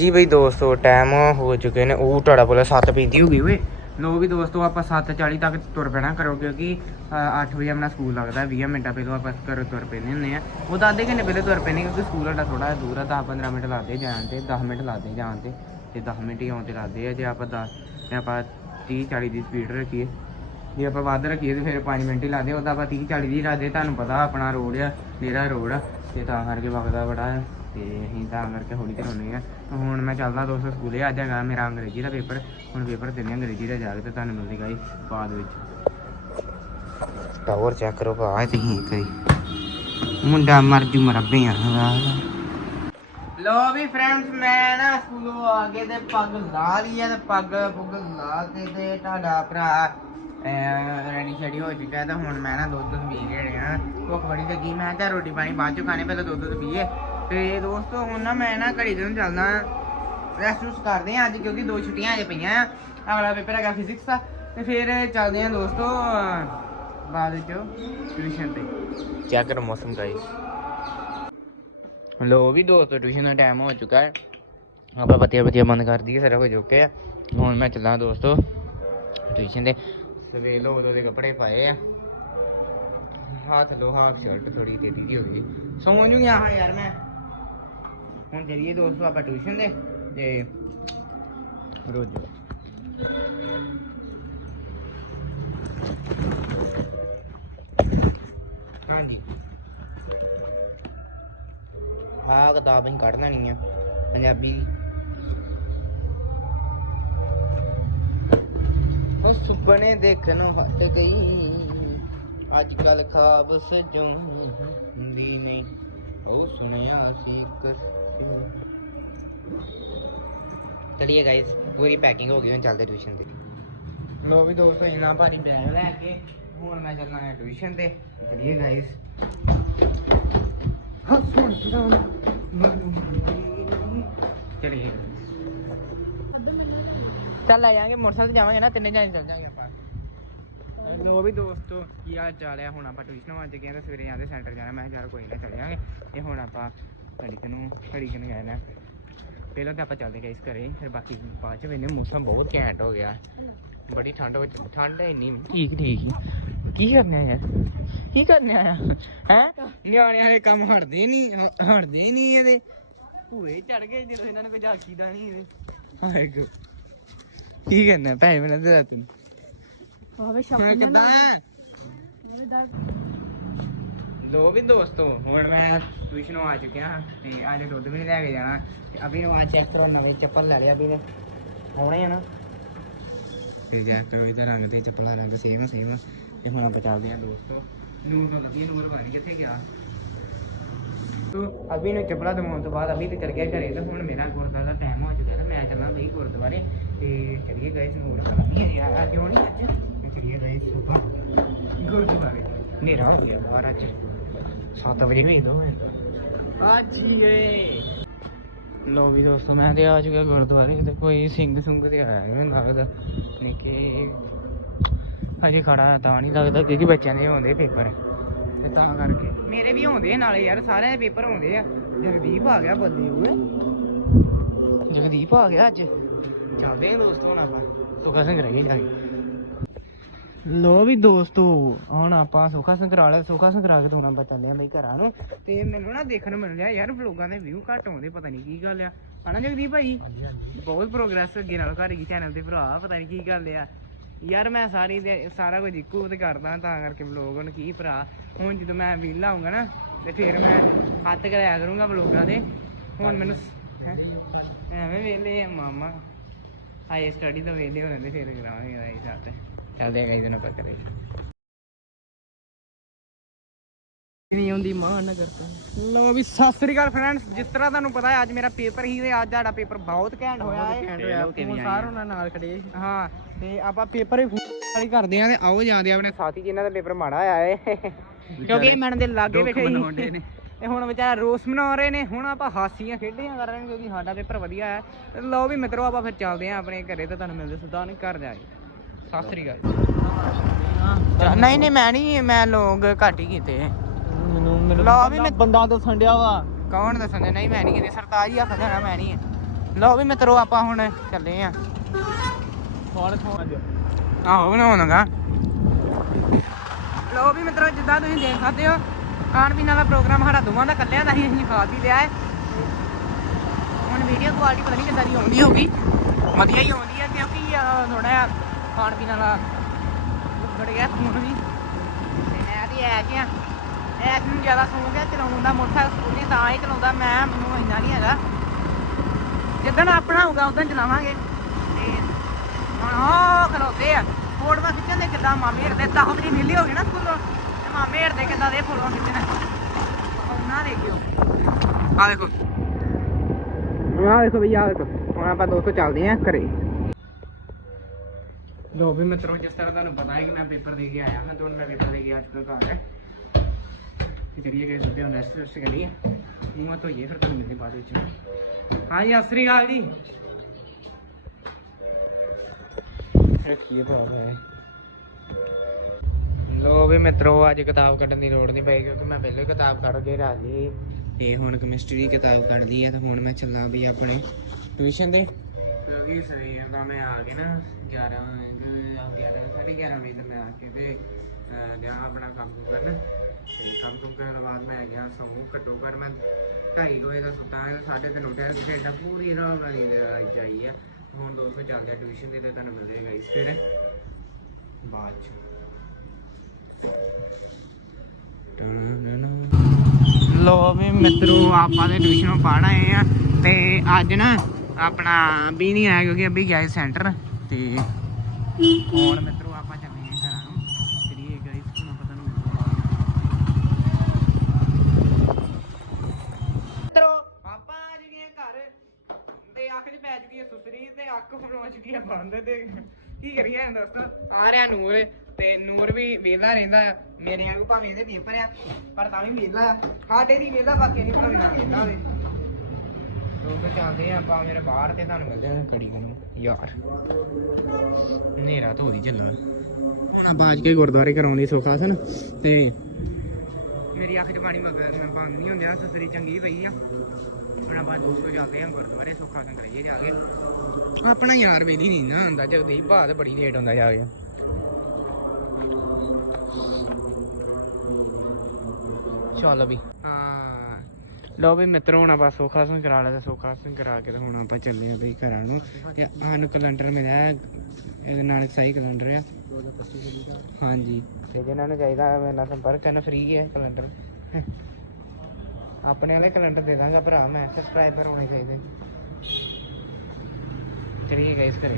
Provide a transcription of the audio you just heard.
ਜੀ ਬਈ ਦੋਸਤੋ ਟਾਈਮ ਹੋ ਚੁੱਕੇ ਨੇ। ਉਹ ਤੁਹਾਡਾ ਬੋਲੇ 7 ਪੈਂਦੀ ਹੋ ਗਈ ਓਏ। ਲੋ ਵੀ ਦੋਸਤੋ, ਆਪਾਂ 7:40 ਤੱਕ ਤੁਰ ਪੈਣਾ ਕਰੋ ਕਿਉਂਕਿ 8 ਵਜੇ ਆਪਣਾ ਸਕੂਲ ਲੱਗਦਾ। 20 ਮਿੰਟਾਂ ਪਹਿਲਾਂ ਆਪਾਂ ਘਰੋਂ ਤੁਰ ਪੈਂਦੇ ਹੁੰਦੇ ਆ। ਉਹ ਤਾਂ ਅੱਧੇ ਘੰਟੇ ਪਹਿਲੇ ਤੁਰ ਪੈਂਦੇ, ਕਿਉਂਕਿ ਸਕੂਲ ਸਾਡਾ ਥੋੜਾ ਦੂਰ ਆ। 10-15 ਮਿੰਟ ਲੱਗਦੇ ਜਾਣ ਤੇ 10 ਮਿੰਟ ਲੱਗਦੇ ਜਾਣ ਤੇ। ਤੇ 10 ਮਿੰਟ ਹੀ ਆਉਣ ਤੇ ਲੱਗਦੇ ਆ। ਜੇ ਆਪਾਂ 10 ਤੇ ਆਪਾਂ 30-40 ਦੀ ਸਪੀਡ ਰੱਖੀਏ, ਜੇ ਆਪਾਂ ਵੱਧ ਰੱਖੀਏ ਤੇ ਫਿਰ 5 ਮਿੰਟ ਹੀ ਲੱਗਦੇ ਉਹਦਾ ਆਪਾਂ 30-40 ਦੀ ਰੱਖਦੇ ਤੁਹਾਨੂੰ ਪਤਾ ਆਪਣਾ ਰੋਡ ਆ ਮੇਰਾ ਰੋਡ ਆ। ਤੇ ਤਾਂ ਕਰਕੇ ਵਗਦਾ ਬੜਾ ਆ ਤੇ ਅਸੀਂ ਤਾਂ ਕਰਕੇ ਹੌਲੀ ਚਲਾਉਂਦੇ ਆ। ਹੁਣ ਮੈਂ ਚੱਲਦਾ ਦੋਸਤੋ ਸਕੂਲੇ ਅੱਜ ਹੈਗਾ ਮੇਰਾ ਅੰਗਰੇਜ਼ੀ ਦਾ ਪੇਪਰ। ਹੁਣ ਪੇਪਰ ਦਿੰਦੇ ਅੰਗਰੇਜ਼ੀ ਦਾ ਜਾ ਕੇ ਤੇ ਤੁਹਾਨੂੰ ਮਿਲਦੀ ਗਾਈ ਬਾਅਦ ਵਿੱਚ। ਟਾਵਰ ਚੈੱਕ ਕਰੋ ਭਾ ਤੁਸੀਂ ਕਰੀ ਮੁੰਡਾ ਮਰ ਜੂ ਮਰਬੇ ਆ। ਲੋ ਵੀ ਫਰੈਂਡਸ ਮੈਂ ਨਾ ਸਕੂਲੋਂ ਆ ਕੇ ਤੇ ਪੱਗ ਲਾ ਲਈ ਆ ਤੇ ਪੱਗ ਪੁੱਗ ਲਾ ਕੇ ਤੇ ਤੁਹਾਡਾ ਭਰਾ ਰੈਡੀ ਸ਼ੈਡੀ ਹੋ ਚੁੱਕਾ ਤੇ ਹੁਣ ਮੈਂ ਨਾ ਦੁੱਧ ਪੀ ਰਿਹਾ ਭੁੱਖ ਬੜੀ ਲੱਗੀ ਮੈਂ ਤਾਂ ਰੋਟੀ ਪਾਣੀ ਬਾਅਦ ਚ ਖਾਣੇ ਪਹਿਲਾਂ ਦੁੱਧ ਪੀਏ। ਤੇ ਦੋਸਤੋ, ਹੁਣ ਨਾ ਮੈਂ ਨਾ ਘੜੀ ਤੋਂ ਚੱਲਦਾ ਰੈਸਟ ਕਰਦੇ ਆ ਅੱਜ, ਕਿਉਂਕਿ ਦੋ ਛੁੱਟੀਆਂ ਅਜੇ ਪਈਆਂ ਆ। ਅਗਲਾ ਪੇਪਰ ਹੈਗਾ ਫਿਜ਼ਿਕਸ ਦਾ। ਤੇ ਫਿਰ ਚੱਲਦੇ ਆ ਦੋਸਤੋ ਬਾਅਦ ਵਿੱਚ ਟਿਊਸ਼ਨ ਤੇ। ਚੈੱਕ ਕਰੋ ਮੌਸਮ ਗਾਈਸ ਲੋ ਵੀ ਦੋਸਤੋ ਟਿਊਸ਼ਨ ਦਾ ਟਾਈਮ ਹੋ ਚੁੱਕਾ ਹੈ। ਆਪਾਂ ਬੱਤੀਆਂ ਬੱਤੀਆਂ ਬੰਦ ਕਰ ਦਈਏ, ਸਾਰਾ ਹੋ ਚੁੱਕਿਆ ਹੈ ਹੁਣ ਮੈਂ ਚੱਲਾਂ ਦੋਸਤੋ ਟਿਊਸ਼ਨ ਤੇ। ਸਵੇਰ ਲੋ ਉਦੋਂ ਦੇ ਕੱਪੜੇ ਪਾਏ ਆ। ਹੱਥ ਲੋ ਹਾਫ ਸ਼ਰਟ ਥੋੜੀ ਟੇਢੀ ਜਿਹੀ ਹੋ ਸੌਂ ਜੂ ਗਿਆ ਹਾਂ ਯਾਰ ਮੈਂ। ਹੁਣ ਚਲੀਏ ਦੋਸਤੋ ਆਪਾਂ ਟਿਊਸ਼ਨ ਦੇ ਤੇ ਰੋਜ਼ ਹਾਂਜੀ। ਆਹ ਕਿਤਾਬ ਅਸੀਂ ਕੱਢ ਲੈਣੀ ਆ, ਪੰਜਾਬੀ ਦੀ। ਉਹ ਸੁਪਨੇ ਦੇਖਣ ਹਟ ਗਈ, ਅੱਜ ਕੱਲ ਖਾਬ ਸਜਉਂਦੀ ਨਹੀਂ। ਉਹ ਸੁਣਿਆ ਸੀ ਇੱਕ ਚਲਿਏ ਗਾਇਸ ਪੂਰੀ ਪੈਕਿੰਗ ਹੋ ਗਈ, ਹੁਣ ਚੱਲਦੇ ਟਿਊਸ਼ਨ ਤੇ। ਲੋ ਵੀ ਦੋਸਤੋ, ਇੰਨਾ ਭਾਰੀ ਬੈਗ ਲੈ ਕੇ, ਹੁਣ ਮੈਂ ਚੱਲਣਾ ਹੈ ਟਿਊਸ਼ਨ ਤੇ। ਚਲਿਏ ਗਾਇਸ ਹਾਂ, ਸੁਣ ਚਲਿਏ ਚੱਲ ਲੈ ਜਾਾਂਗੇ ਮੋਟਰਸਾਈਕਲ ਤੇ ਜਾਵਾਂਗੇ ਨਾ, ਤਿੰਨੇ ਜਾਣੇ ਚੱਲ ਜਾਾਂਗੇ ਆਪਾਂ। ਲੋ ਵੀ ਦੋਸਤੋ, ਕੀ ਹਾਲ ਚਾਲ ਹੈ ਹੁਣ ਆਪਾਂ ਟਿਊਸ਼ਨ ਵੱਜ ਗਏ ਆ ਤੇ ਸਵੇਰੇ ਜਾਂਦੇ ਸੈਂਟਰ ਜਾਣਾ। ਮੈਂ ਕਿਹਾ ਯਾਰ ਕੋਈ ਨਾ, ਚੱਲ ਜਾਾਂਗੇ ਤੇ ਹੁਣ ਆਪਾਂ ਘੜੀ ਨੂੰ ਘੜੀ ਨੂੰ ਜਾਣਾ ਪਹਿਲਾਂ ਤਾਂ ਆਪਾਂ ਚੱਲਦੇ ਗਏ ਇਸ ਘਰੇ ਫਿਰ ਬਾਕੀ ਬਾਅਦ ਚ ਵੇਨੇ ਮੌਸਮ ਬਹੁਤ ਘੈਂਟ ਹੋ ਗਿਆ। ਬੜੀ ਠੰਡ ਹੋ ਠੰਡ ਹੈ ਇੰਨੀ। ਠੀਕ ਠੀਕ। ਹੀ। ਕੀ ਕਰਨੇ ਆ ਯਾਰ? ਕੀ ਕਰਨੇ ਆ? ਹੈ? ਨਿਆਣਿਆਂ ਦੇ ਕੰਮ ਹਟਦੇ ਨਹੀਂ ਹਟਦੇ ਨਹੀਂ ਇਹਦੇ। ਭੂਏ ਚੜ ਗਏ ਜਦੋਂ ਇਹਨਾਂ ਨੂੰ ਕੋਈ ਜਾਗੀਦਾ ਨਹੀਂ ਇਹਦੇ। ਹਾਏ ਗੋ। ਕੀ ਕਰਨਾ ਭੈਣ ਮੈਨੂੰ ਦੇ ਤੂੰ ਆਵੇ ਹੁਣ ਕਿੱਦਾਂ ਲੋ ਵੀ ਦੋਸਤੋ, ਹੁਣ ਮੈਂ ਟਿਊਸ਼ਨ ਆ ਚੁੱਕਿਆ ਹਾਂ ਤੇ ਅੱਜ ਦੁੱਧ ਵੀ ਨਹੀਂ ਲੈ ਕੇ ਜਾਣਾ। ਤੇ ਅਭੀ ਨੂੰ ਆ ਚੈੱਕ ਕਰੋ, ਨਵੇਂ ਚੱਪਲ ਲੈ ਲਿਆ ਅਭੀ ਨੇ। ਆਉਣੇ ਆ ਨਾ। ਤੇ ਚੈੱਕ ਕਰੋ ਇਹਦਾ ਰੰਗ ਤੇ ਚੱਪਲਾਂ ਰੰਗ ਸੇਮ ਸੇਮ ਤੇ ਹੁਣ ਆਪਾਂ ਚੱਲਦੇ ਹਾਂ ਦੋਸਤੋ। ਨੂਰ ਤੋਂ ਲੱਗੀ ਨੂਰ ਪਤਾ ਕਿੱਥੇ ਗਿਆ। ਤੋ ਅਭੀ ਨੂੰ ਚੱਪਲਾਂ ਦਵਾਉਣ ਤੋਂ ਬਾਅਦ ਅਭੀ ਤੇ ਚਲ ਗਿਆ ਘਰੇ, ਤੇ ਹੁਣ ਮੇਰਾ ਗੁਰਦੁਆਰਾ ਦਾ ਟਾਈਮ ਹੋ ਚੁੱਕਾ ਤੇ ਮੈਂ ਚੱਲਾਂ ਬਈ ਗੁਰਦੁਆਰੇ। ਤੇ ਚਲੀਏ ਗਏ ਨੂਰ ਪਤਾ ਨਹੀਂ ਯਾਰ ਕਿਉਂ ਨਹੀਂ ਅੱਜ? ਮੈਂ ਚਲੀਏ ਗਏ ਸੁਬਹ ਗੁਰਦੁਆਰੇ। ਨੇਰਾ ਹੋ ਗਿਆ ਬਾਹਰ ਅੱਜ। 7 ਵਜੇ ਵੀ ਦੋ ਅੱਜ ਹੀ ਗਏ ਲੋ ਵੀ ਦੋਸਤੋ ਮੈਂ ਤੇ ਆ ਚੁੱਕਾ ਗੁਰਦੁਆਰੇ ਤੇ ਕੋਈ ਸਿੰਘ ਸੁੰਗ ਤੇ ਆਇਆ ਨਹੀਂ ਲੱਗਦਾ ਨਹੀਂ ਕਿ ਹਜੇ ਖੜਾ ਤਾਂ ਨਹੀਂ ਲੱਗਦਾ ਕਿਉਂਕਿ ਬੱਚਿਆਂ ਦੇ ਹੁੰਦੇ ਪੇਪਰ। ਤੇ ਤਾਂ ਕਰਕੇ। ਮੇਰੇ ਵੀ ਹੁੰਦੇ ਆ ਨਾਲੇ ਯਾਰ ਸਾਰਿਆਂ ਦੇ ਪੇਪਰ ਹੁੰਦੇ ਆ। ਜਗਦੀਪ ਆ ਗਿਆ ਬੱਲੇ ਓਏ ਜਗਦੀਪ ਆ ਗਿਆ ਅੱਜ। ਚੱਲਦੇ ਆ ਦੋਸਤੋ ਆਪਾਂ। ਸੁਖਾ ਸਿੰਘ ਰਹਿ ਜਾ ਲੋ ਵੀ ਦੋਸਤੋ ਹੁਣ ਆਪਾਂ ਸੁਖਾ ਸੰਕਰਾਲਾ ਸੁਖਾ ਸੰਕਰਾ ਕੇ ਤੋਂ ਆਪਾਂ ਚੱਲੇ ਆ ਬਈ ਘਰਾਂ ਨੂੰ। ਤੇ ਮੈਨੂੰ ਨਾ ਦੇਖਣ ਨੂੰ ਮਿਲ ਰਿਹਾ ਯਾਰ ਵਲੋਗਾਂ ਦੇ ਵਿਊ ਘੱਟ ਆਉਂਦੇ ਪਤਾ ਨਹੀਂ ਕੀ ਗੱਲ ਆ। ਹਨਾ ਜਗਦੀਪ ਭਾਈ? ਬਹੁਤ ਪ੍ਰੋਗਰੈਸ ਅੱਗੇ ਨਾਲ ਘਰ ਕੀ ਚੈਨਲ ਤੇ ਭਰਾ ਪਤਾ ਨਹੀਂ ਕੀ ਗੱਲ ਆ। ਯਾਰ ਮੈਂ ਸਾਰੀ ਸਾਰਾ ਕੁਝ ਇੱਕੋ ਤੇ ਕਰਦਾ ਤਾਂ ਕਰਕੇ ਵਲੋਗ ਹੁਣ ਕੀ ਭਰਾ। ਹੁਣ ਜਦੋਂ ਮੈਂ ਵਿਹਲਾ ਆਉਂਗਾ ਨਾ ਤੇ ਫਿਰ ਮੈਂ ਹੱਥ ਕਰਾਇਆ ਕਰੂੰਗਾ ਵਲੋਗਾਂ ਦੇ ਹੁਣ ਮੈਨੂੰ ਸ- ਹੈਂ? ਐਵੇਂ ਵਿਹਲੇ ਆ ਮਾਮਾ। ਹਾਈ ਸਟੱਡੀ ਤਾਂ ਵਿਹਲੇ ਹੋ ਜਾਂਦੇ ਫਿਰ ਕਰਾਂਗੇ ਆਈ ਸਾਥ। ਚੱਲਦੇ ਗਏ ਦਿਨ ਆਪਾਂ ਕਰੇ ਨਹੀਂ ਆਉਂਦੀ ਮਾਂ ਨਗਰ ਤੋਂ। ਲੋ ਵੀ ਸਤਿ ਸ੍ਰੀ ਅਕਾਲ ਫਰੈਂਡਸ ਜਿਸ ਤਰ੍ਹਾਂ ਤੁਹਾਨੂੰ ਪਤਾ ਹੈ ਅੱਜ ਮੇਰਾ ਪੇਪਰ ਹੀ ਤੇ ਅੱਜ ਸਾਡਾ ਪੇਪਰ ਬਹੁਤ ਘੈਂਟ ਹੋਇਆ ਹੈ। ਘੈਂਟ ਹੋਇਆ ਫੋਨ ਸਾਰ ਉਹਨਾਂ ਨਾਲ ਖੜੇ। ਹਾਂ ਤੇ ਆਪਾਂ ਪੇਪਰ ਹੀ ਵਾਲੀ ਕਰਦੇ ਆਂ ਤੇ ਆਓ ਜਾਂਦੇ ਆਪਣੇ ਸਾਥੀ ਜਿਨ੍ਹਾਂ ਦਾ ਪੇਪਰ ਮਾੜਾ ਆਇਆ ਏ ਕਿਉਂਕਿ ਇਹ ਮੈਡਮ ਦੇ ਲਾਗੇ ਬੈਠੇ ਸੀ। ਤੇ ਹੁਣ ਵਿਚਾਰਾ ਰੋਸ ਮਨਾ ਰਹੇ ਨੇ ਹੁਣ ਆਪਾਂ ਹਾਸੀਆਂ ਖੇਡੀਆਂ ਕਰ ਰਹੇ ਨੇ ਕਿਉਂਕਿ ਸਾਡਾ ਪੇਪਰ ਵਧੀਆ ਹੈ। ਲਓ ਵੀ ਮਿੱਤਰੋ ਆਪਾਂ ਫਿਰ ਚੱਲਦੇ ਆਂ ਆਪਣੇ ਘਰੇ ਤੇ ਤੁਹਾਨੂੰ ਮਿਲਦੇ ਸਿੱਧਾ ਨਹੀਂ ਘਰ ਜਾ ਕੇ। ਸਤਿ ਸ੍ਰੀ ਅਕਾਲ ਨਹੀਂ ਨਹੀਂ ਮੈਂ ਨਹੀਂ ਮੈਂ ਲੋਕ ਘੱਟ ਹੀ ਕੀਤੇ। ਮੈਨੂੰ ਲਓ ਵੀ ਮੈਂ ਬੰਦਾ ਦੱਸਣ ਡਿਆ ਵਾ। ਕੌਣ ਦੱਸਣ ਦੇ ਨਹੀਂ ਮੈਂ ਨਹੀਂ ਕਿਤੇ। ਸਰਤਾਜ ਹੀ ਆਖ ਜਾਣਾ ਮੈਂ ਨਹੀਂ। ਲਓ ਵੀ ਮਿੱਤਰੋ ਆਪਾਂ ਹੁਣ ਚੱਲੇ ਆ। ਫੋਨ ਫੋਨ ਆਹੋ ਬਣਾਉਣਾਗਾ ਲੋ ਵੀ ਮਿੱਤਰੋ ਜਿੱਦਾਂ ਤੁਸੀਂ ਦੇਖ ਸਕਦੇ ਹੋ ਖਾਣ ਪੀਣ ਵਾਲਾ ਪ੍ਰੋਗਰਾਮ ਸਾਡਾ ਦੋਵਾਂ ਦਾ ਕੱਲਿਆਂ ਦਾ ਹੀ ਅਸੀਂ ਖਾ ਵੀ ਲਿਆ ਹੈ। ਹੁਣ ਵੀਡੀਓ ਕੁਆਲਿਟੀ ਪਤਾ ਨਹੀਂ ਕਿੱਦਾਂ ਦੀ ਆਉਂਦੀ ਹੋਗੀ ਵਧੀਆ ਹੀ ਆਉਂਦੀ ਹੈ ਕਿਉਂਕਿ ਥੋੜਾ ਜਿਹਾ ਖਾਣ ਪੀਣ ਵਾਲਾ ਗੜ ਗਿਆ ਫੋਨ ਵੀ। ਤੇ ਮੈਂ ਦੀ ਐ ਗਿਆ ਐਸ ਨੂੰ ਜ਼ਿਆਦਾ ਸੌਂ ਗਿਆ ਚਲਾਉਣ ਦਾ ਮੋਟਰਸਾਈਕਲ ਸਕੂਟੀ ਤਾਂ ਹੀ ਚਲਾਉਂਦਾ, ਮੈਂ ਮੈਨੂੰ ਇੰਨਾ ਨਹੀਂ ਹੈਗਾ। ਜਿੱਦਣ ਆਪਣਾ ਹੋਊਗਾ, ਉਦੋਂ ਚਲਾਵਾਂਗੇ। ਤੇ ਹੁਣ ਉਹ ਖਲੋਤੇ ਆ, ਫੋਟੋਆਂ ਖਿੱਚਣ ਦੇ ਕਿੱਦਾਂ, ਮਾਮੇ ਹਰਦੇ 10 ਵਜੇ ਮਿਲੀ ਹੋ ਗਈ ਨਾ ਸਕੂਲੋਂ, ਤੇ ਮਾਮੇ ਹਰਦੇ ਕਿੱਦਾਂ ਦੇ ਫੋਟੋਆਂ ਖਿੱਚਣ। ਉਹਨਾਂ ਦੇਖਿਓ ਆ ਦੇਖੋ। ਆ ਦੇਖੋ ਭਈ ਆ ਦੇਖੋ। ਹੁਣ ਆਪਾਂ ਦੋਸਤੋ ਚੱਲਦੇ ਆਂ ਘਰੇ। ਲੋ ਵੀ ਮਿੱਤਰੋ ਜਿਸ ਤਰ੍ਹਾਂ ਤੁਹਾਨੂੰ ਪਤਾ ਹੈ ਕਿ ਮੈਂ ਪੇਪਰ ਦੇ ਕੇ ਆਇਆ ਹਾਂ ਤੇ ਹੁਣ ਮੈਂ ਪੇਪਰ ਦੇ ਕੇ ਆ ਚੁੱਕਾ ਘਰ ਤੇ ਚਲੀਏ ਗਏ ਸੁੱਤੇ ਹੁਣ ਰੈਸਟ ਰੈਸਟ ਕਰੀਏ। ਮੂੰਹ ਧੋਈਏ ਫਿਰ ਤੁਹਾਨੂੰ ਮਿਲਦੇ ਬਾਅਦ ਵਿੱਚ। ਹਾਂ ਜੀ ਸਤਿ ਸ੍ਰੀ ਅਕਾਲ ਜੀ। ਰੱਖੀਏ ਭਾਵ ਹੈ ਲੋ ਵੀ ਮਿੱਤਰੋ ਅੱਜ ਕਿਤਾਬ ਕੱਢਣ ਦੀ ਲੋੜ ਨਹੀਂ ਪਈ ਕਿਉਂਕਿ ਮੈਂ ਪਹਿਲੇ ਕਿਤਾਬ ਕੱਢ ਕੇ ਲਈ। ਤੇ ਹੁਣ ਕੈਮਿਸਟਰੀ ਦੀ ਕਿਤਾਬ ਕੱਢ ਲਈ ਹੈ ਤੇ ਹੁਣ ਮੈਂ ਚੱਲਾਂ ਵੀ ਆਪਣੇ ਟਿਊਸ਼ਨ ਤੇ। ਕਿਉਂਕਿ ਸਵੇਰ ਦਾ ਮੈਂ ਆ ਕੇ ਨਾ 11 11 ਸਾਢੇ 11 ਵਜੇ ਤੇ ਮੈਂ ਆ ਕੇ ਤੇ ਗਿਆ ਆਪਣਾ ਕੰਮ ਕੁਮ ਕਰਨ ਤੇ ਕੰਮ ਕੁਮ ਕਰਨ ਤੋਂ ਬਾਅਦ ਮੈਂ ਗਿਆ ਸੌਂ ਘੱਟੋ ਘੱਟ ਮੈਂ 2:30 ਵਜੇ ਦਾ ਸੁੱਤਾ ਹਾਂ ਸਾਢੇ ਤਿੰਨ ਉੱਠਿਆ ਤੇ ਏਡਾ ਪੂਰੀ ਆਰਾਮ ਨਾਲ ਨੀਂਦ ਅੱਜ ਆਈ ਆ। ਹੁਣ ਦੋਸਤੋ ਚੱਲਦੇ ਆ ਟਿਊਸ਼ਨ ਤੇ ਤੇ ਤੁਹਾਨੂੰ ਮਿਲਦੇ ਗਾਈਸ ਫਿਰ, ਬਾਅਦ ਚ। ਲੋ ਵੀ ਮਿੱਤਰੋ, ਆਪਾਂ ਦੇ ਟਿਊਸ਼ਨੋਂ ਪੜ੍ਹ ਆਏ ਆ ਤੇ ਅੱਜ ਨਾ ਆਪਣਾ ਵੀ ਨਹੀਂ ਆਇਆ ਕਿਉਂਕਿ ਅਭੀ ਗਿਆ ਸੈਂਟਰ ਤੇ ਹੁਣ ਮਿੱਤਰੋ ਆਪਾਂ ਚੱਲੇ ਆ ਘਰਾਂ ਨੂੰ। ਚਲੀਏ ਗਾਈਸ ਤੁਹਾਨੂੰ ਪਤਾ ਨਹੀਂ ਮਿੱਤਰੋ, ਆਪਾਂ ਆ ਚੁੱਕੇ ਘਰ ਤੇ ਅੱਖ 'ਚ ਪੈ ਚੁੱਕੀ ਹੈ ਸੁਸਰੀ ਤੇ ਅੱਖ ਹੁਣ ਹੋ ਬੰਦ ਤੇ ਕੀ ਕਰੀਏ ਦੋਸਤੋ ਆ ਰਿਹਾ ਨੂਰ ਤੇ ਨੂਰ ਵੀ ਵੇਲਾ ਰਹਿੰਦਾ ਮੇਰੇ ਵਾਂਗੂ ਭਾਵੇਂ ਇਹਦੇ ਪੇਪਰ ਆ, ਪਰ ਤਾਂ ਵੀ ਵੇਲਾ ਸਾਡੇ ਦੀ ਵੇਲਾ ਬਾਕੀ ਨਹੀਂ ਭਾਵੇਂ ਨਾ ਵੇਲਾ ਹੋਵੇ। ਦੋਸਤੋ ਚੱਲਦੇ ਆ ਆਪਾਂ ਮੇਰੇ ਬਾਹਰ ਤੇ ਤੁਹਾਨੂੰ ਮਿਲਦੇ ਹਾਂ ਕੜੀ ਨੂੰ ਯਾਰ, ਹਨੇਰਾ ਤਾਂ ਉਹਦੀ ਹੁਣ ਬਾਜ ਕੇ ਗੁਰਦੁਆਰੇ ਕਰਾਉਂਦੀ ਸੁਖਾਸਨ ਤੇ ਮੇਰੀ ਅੱਖ 'ਚ ਮਗਰ ਬੰਦ ਨਹੀਂ ਹੁੰਦਿਆ ਸੁਸਰੀ ਚੰਗੀ ਪਈ ਆ। ਹੁਣ ਆਪਾਂ ਦੋਸਤੋ ਜਾਂਦੇ ਆ ਗੁਰਦੁਆਰੇ ਸੁਖਾਸਨ ਕਰਾਈਏ ਜਾ ਕੇ। ਆਪਣਾ ਯਾਰ ਵੇਲੀ ਨਹੀਂ ਨਾ ਹੁੰਦਾ, ਜਗਦੀਪ, ਭਾ ਬੜੀ ਲੇਟ ਹੁੰਦਾ ਜਾ ਕੇ। ਚੱਲ ਵੀ ਲਓ ਵੀ ਮਿੱਤਰੋ ਹੁਣ ਆਪਾਂ ਸੁਖਾਸਨ ਕਰਾ ਲਿਆ ਤੇ ਸੁਖਾਸਨ ਕਰਾ ਕੇ ਤੇ ਹੁਣ ਆਪਾਂ ਚੱਲੇ ਆ ਬਈ ਘਰਾਂ ਨੂੰ। ਤੇ ਸਾਨੂੰ ਕੈਲੰਡਰ ਮਿਲਿਆ ਹੈ, ਇਹ ਨਾਨਕ ਸਾਈ ਕੈਲੰਡਰ ਆ। ਹਾਂਜੀ। ਤੇ ਜਿਹਨਾਂ ਨੂੰ ਚਾਹੀਦਾ ਮੇਰੇ ਨਾਲ ਸੰਪਰਕ ਕਰਨ ਫ੍ਰੀ ਹੈ ਕੈਲੰਡਰ। ਆਪਣੇ ਵਾਲੇ ਕੈਲੰਡਰ ਦੇ ਦਾਂਗਾ ਭਰਾ ਮੈਂ ਸਬਸਕ੍ਰਾਈਬਰ ਹੋਣੇ ਚਾਹੀਦੇ। ਚਲਿਏ ਗਾਇਸ ਕਰੇ